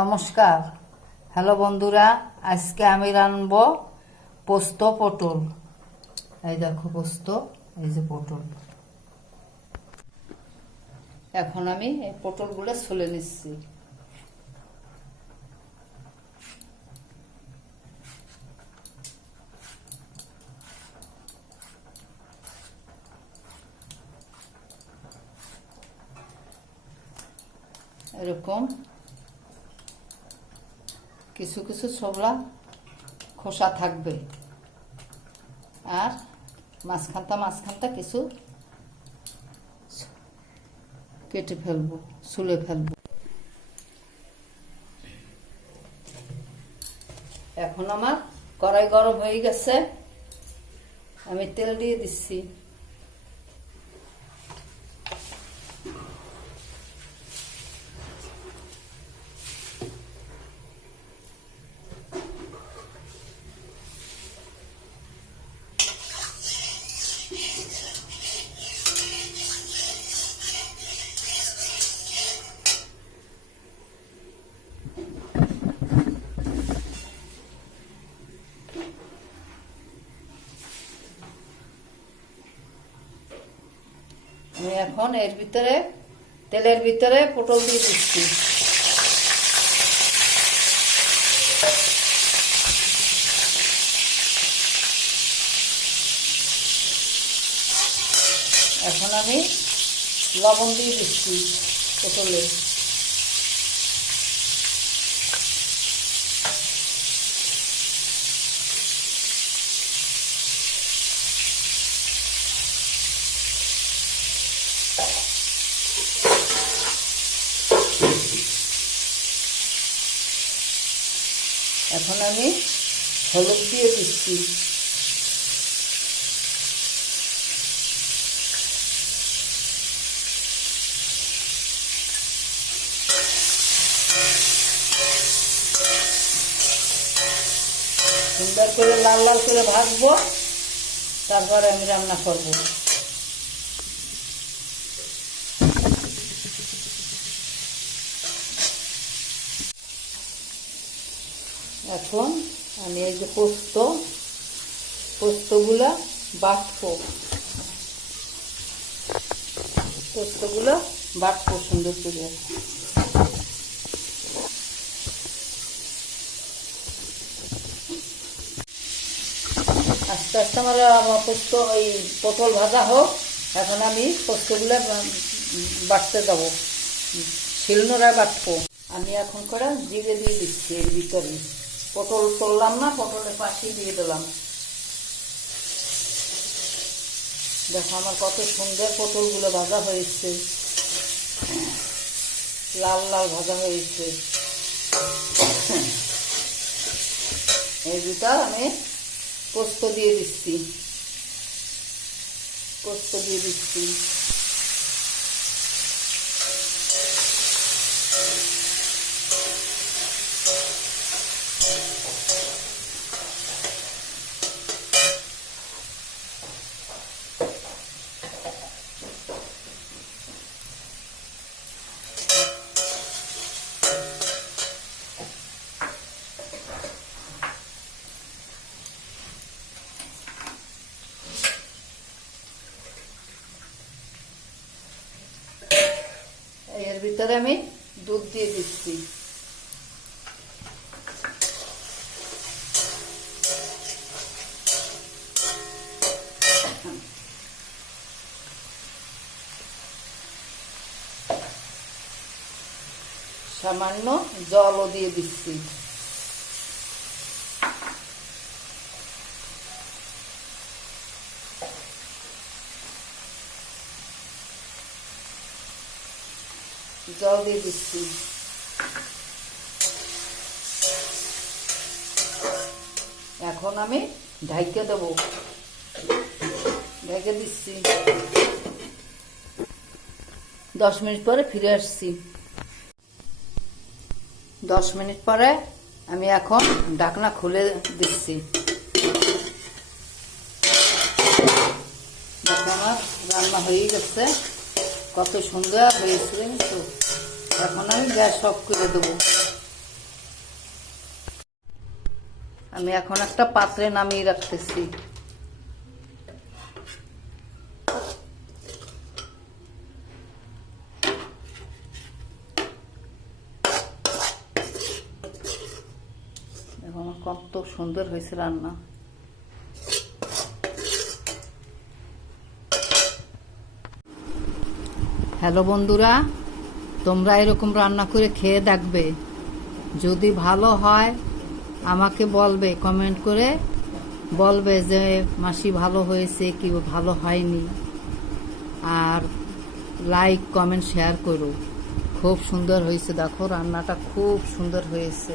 নমস্কার, হ্যালো বন্ধুরা। আজকে আমি রান্নবো পোস্ত পটল। এই দেখো পোস্ত, এই যে পটল। এখন আমি এই পটলগুলো ছুলে নিচ্ছি। এরকম কিছু কিছু ছোবলা খোসা থাকবে, আর মাঝখানটা কিছু কেটে ফেলবো, ছুলে ফেলবো। এখন আমার কড়াই গরম হয়ে গেছে, আমি তেল দিয়ে দিচ্ছি। আমি এখন তেলের ভিতরে পটল দিয়ে দিচ্ছি। এখন আমি লবণ দিয়ে দিচ্ছি পটলে। এখন আমি হলুদ দিয়ে দিচ্ছি। সুন্দর করে লাল লাল করে ভাজবো, তারপরে আমি রান্না করব। এখন আমি এই যে পোস্তগুলা বাটবো, সুন্দর করে। আস্তে আস্তে আমার ওই পটল ভাজা হোক। এখন আমি পোস্তগুলা বাটতে যাবো, শিলনোড়ায় বাটবো। আমি এখন করে জিরে দিয়ে দিচ্ছি এর ভিতরে। পটল তুললাম না, পটলের পাশেই দিয়ে দিলাম। দেখো আমার কত সুন্দর পটলগুলো ভাজা হয়েছে, লাল লাল ভাজা হয়েছে। এর ভিতর আমি পোস্ত দিয়ে দিচ্ছি। এর ভিতরে আমি দুধ দিয়ে দিচ্ছি। সামান্য জলও দিয়ে দিচ্ছি। জল দিয়ে দিচ্ছি। এখন আমি ঢাইকে দেবো, ঢেকে দিচ্ছি। 10 মিনিট পরে ফিরে আসছি। 10 মিনিট পরে আমি এখন ঢাকনা খুলে দিচ্ছি। আমার রান্না হয়ে গেছে, কত সুন্দর হয়েছে। এখন আমি গ্যাস অফ করে দেবো। আমি এখন একটা পাত্রে নামিয়ে রাখতেছি। এখন কত সুন্দর হয়েছে রান্না। হ্যালো বন্ধুরা, তোমরা এরকম রান্না করে খেয়ে দেখবে। যদি ভালো হয় আমাকে বলবে, কমেন্ট করে বলবে যে মাসি ভালো হয়েছে কি ভালো হয়নি। আর লাইক কমেন্ট শেয়ার করো। খুব সুন্দর হয়েছে, দেখো রান্নাটা খুব সুন্দর হয়েছে।